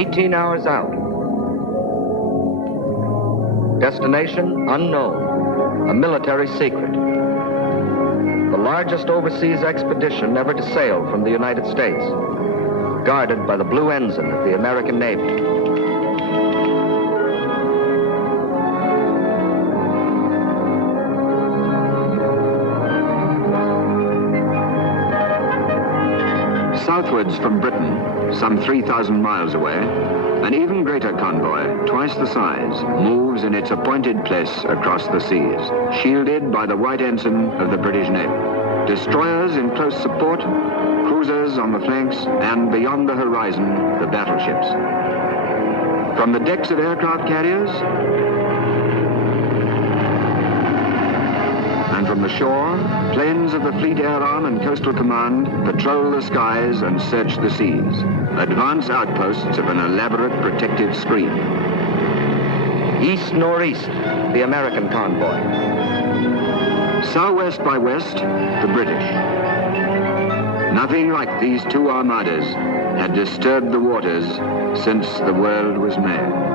18 hours out. Destination unknown, a military secret. The largest overseas expedition ever to sail from the United States, guarded by the blue ensign of the American Navy. Southwards from Britain, some 3,000 miles away, an even greater convoy, twice the size, moves in its appointed place across the seas, shielded by the white ensign of the British Navy. Destroyers in close support, cruisers on the flanks, and beyond the horizon, the battleships. From the decks of aircraft carriers, and from the shore, planes of the Fleet Air Arm and Coastal Command patrol the skies and search the seas, advance outposts of an elaborate protective screen. East-northeast, the American convoy. Southwest by west, the British. Nothing like these two armadas had disturbed the waters since the world was made.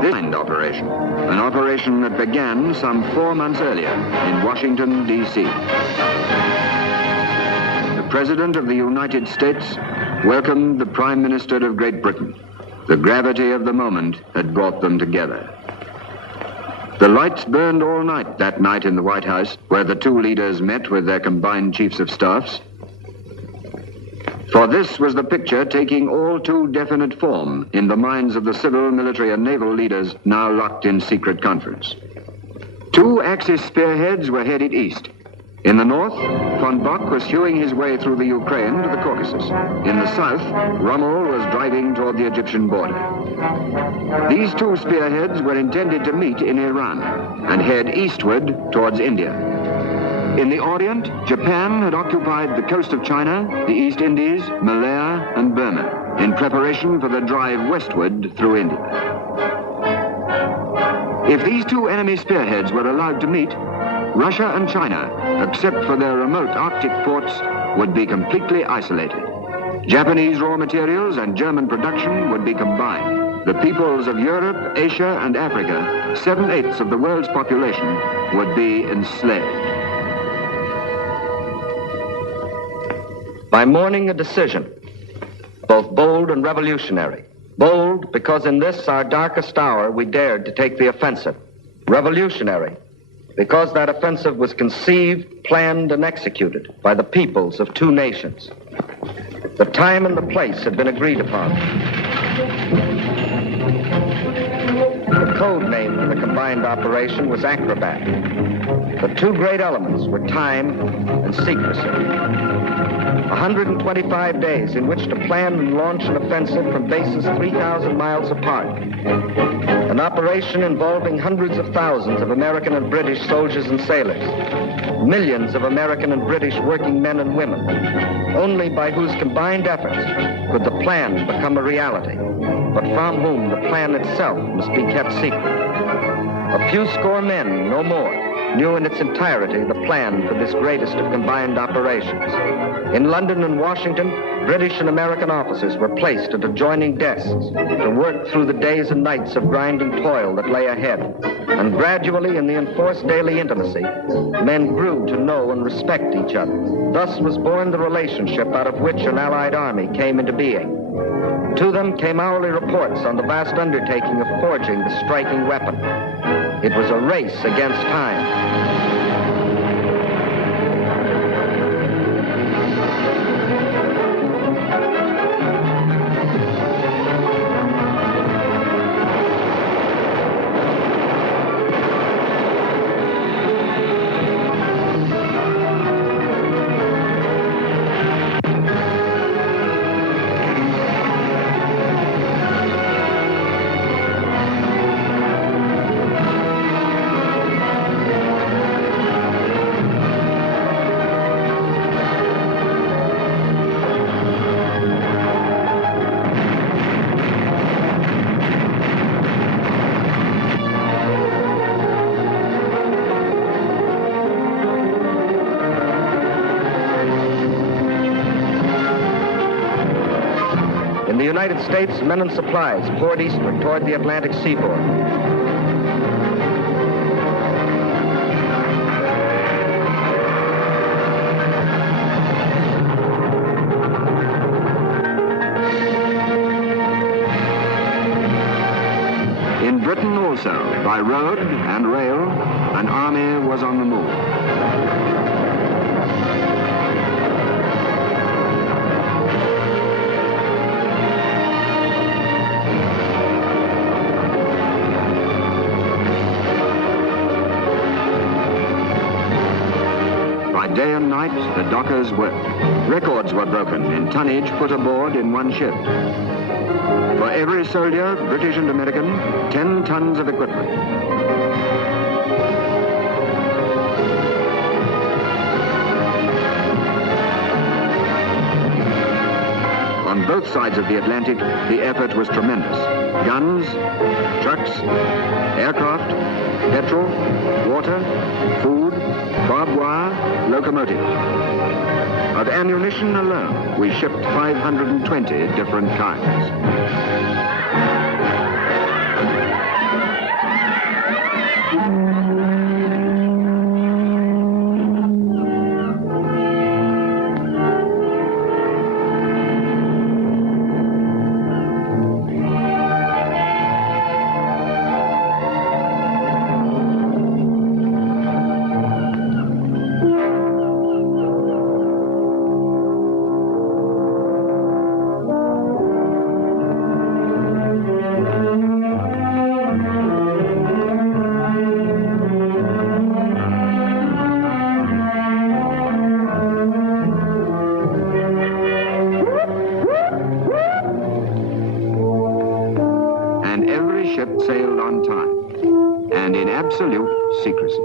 This operation, an operation that began some 4 months earlier in Washington, D.C. The President of the United States welcomed the Prime Minister of Great Britain. The gravity of the moment had brought them together. The lights burned all night that night in the White House, where the two leaders met with their combined chiefs of staffs. For this was the picture taking all too definite form in the minds of the civil, military, and naval leaders now locked in secret conference. Two Axis spearheads were headed east. In the north, von Bock was hewing his way through the Ukraine to the Caucasus. In the south, Rommel was driving toward the Egyptian border. These two spearheads were intended to meet in Iran and head eastward towards India. In the Orient, Japan had occupied the coast of China, the East Indies, Malaya, and Burma, in preparation for the drive westward through India. If these two enemy spearheads were allowed to meet, Russia and China, except for their remote Arctic ports, would be completely isolated. Japanese raw materials and German production would be combined. The peoples of Europe, Asia, and Africa, 7/8 of the world's population, would be enslaved. By morning, a decision, both bold and revolutionary. Bold, because in this, our darkest hour, we dared to take the offensive. Revolutionary, because that offensive was conceived, planned, and executed by the peoples of two nations. The time and the place had been agreed upon. The code name for the combined operation was Acrobat. The two great elements were time and secrecy. 125 days in which to plan and launch an offensive from bases 3,000 miles apart. An operation involving hundreds of thousands of American and British soldiers and sailors. Millions of American and British working men and women. Only by whose combined efforts could the plan become a reality, but from whom the plan itself must be kept secret. A few score men, no more, knew in its entirety the plan for this greatest of combined operations. In London and Washington, British and American officers were placed at adjoining desks to work through the days and nights of grinding toil that lay ahead. And gradually, in the enforced daily intimacy, men grew to know and respect each other. Thus was born the relationship out of which an Allied army came into being. To them came hourly reports on the vast undertaking of forging the striking weapon. It was a race against time. United States, men and supplies poured eastward toward the Atlantic seaboard. In Britain also, by road and rail, an army was on the move. By day and night, the dockers worked. Records were broken in tonnage put aboard in one ship. For every soldier, British and American, 10 tons of equipment. On both sides of the Atlantic, the effort was tremendous. Guns, trucks, aircraft, petrol, water, food, barbed wire, locomotives. Of ammunition alone, we shipped 520 different kinds. Sailed on time and in absolute secrecy.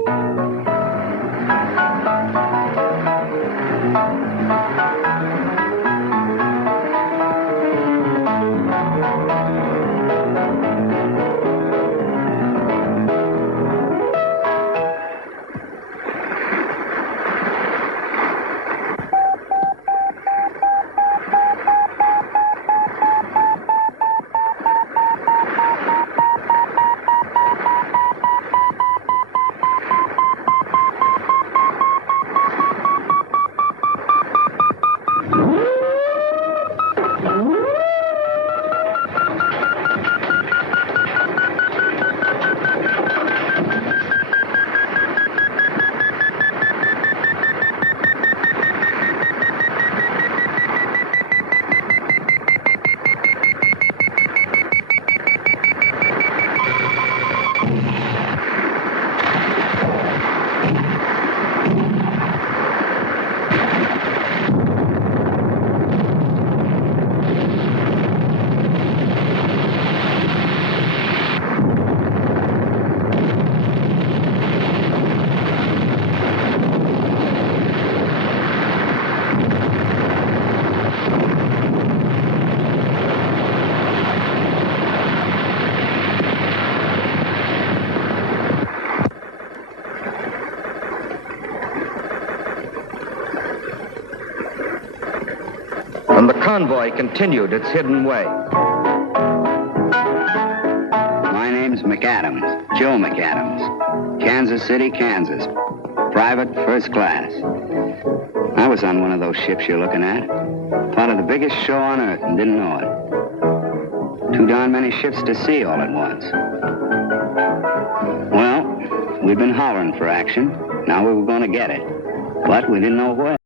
And the convoy continued its hidden way. My name's McAdams, Joe McAdams, Kansas City, Kansas, private first class. I was on one of those ships you're looking at, part of the biggest show on earth and didn't know it. Too darn many ships to see all at once. Well, we've been hollering for action. Now we were going to get it, but we didn't know where.